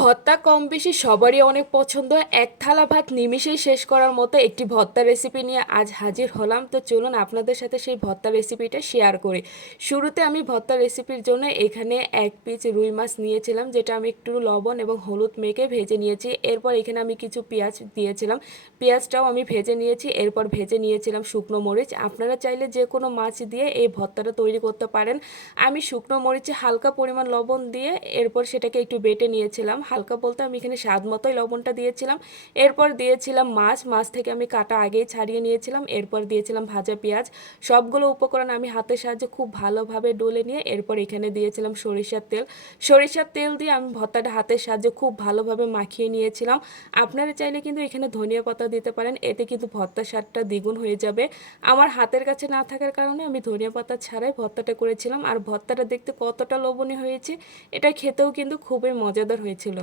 ভর্তা কম বেশি সবারই অনেক পছন্দ। এক থালা ভাত নিমিষেই শেষ করার মতো একটি ভর্তা রেসিপি নিয়ে আজ হাজির হলাম। তো চলুন আপনাদের সাথে সেই ভর্তা রেসিপিটা শেয়ার করি। শুরুতে আমি ভর্তা রেসিপির জন্য এখানে 1 পিস রুই মাছ নিয়েছিলাম, যেটা আমি একটু লবণ এবং হলুদ মেখে ভেজে নিয়েছি। এরপর এখানে আমি কিছু পেঁয়াজ দিয়েছিলাম, পেঁয়াজটাও আমি ভেজে নিয়েছি। এরপর ভেজে নিয়েছিলাম শুকনো মরিচ। আপনারা চাইলে যে কোনো মাছ দিয়ে এই ভর্তাটা তৈরি করতে পারেন। আমি শুকনো মরিচে হালকা পরিমাণ লবণ দিয়ে এরপর সেটাকে একটু বেটে নিয়েছিলাম। হালকা বলতে আমি এখানে স্বাদ মতোই লবণটা দিয়েছিলাম। এরপর দিয়েছিলাম মাছ, মাছ থেকে আমি কাটা আগেই ছাড়িয়ে নিয়েছিলাম। এরপর দিয়েছিলাম ভাজা পেঁয়াজ। সবগুলো উপকরণ আমি হাতের সাহায্যে খুব ভালোভাবে ডলে নিয়ে এরপর এখানে দিয়েছিলাম সরিষার তেল। সরিষার তেল দিয়ে আমি ভর্তাটা হাতের সাহায্যে খুব ভালোভাবে মাখিয়ে নিয়েছিলাম। আপনারা চাইলে কিন্তু এখানে ধনিয়া পাতা দিতে পারেন, এতে কিন্তু ভর্তার স্বাদটা দ্বিগুণ হয়ে যাবে। আমার হাতের কাছে না থাকার কারণে আমি ধনিয়া পাতা ছাড়াই ভর্তাটা করেছিলাম। আর ভর্তাটা দেখতে কতটা লোভনীয় হয়েছে, এটা খেতেও কিন্তু খুবই মজাদার হয়েছিল।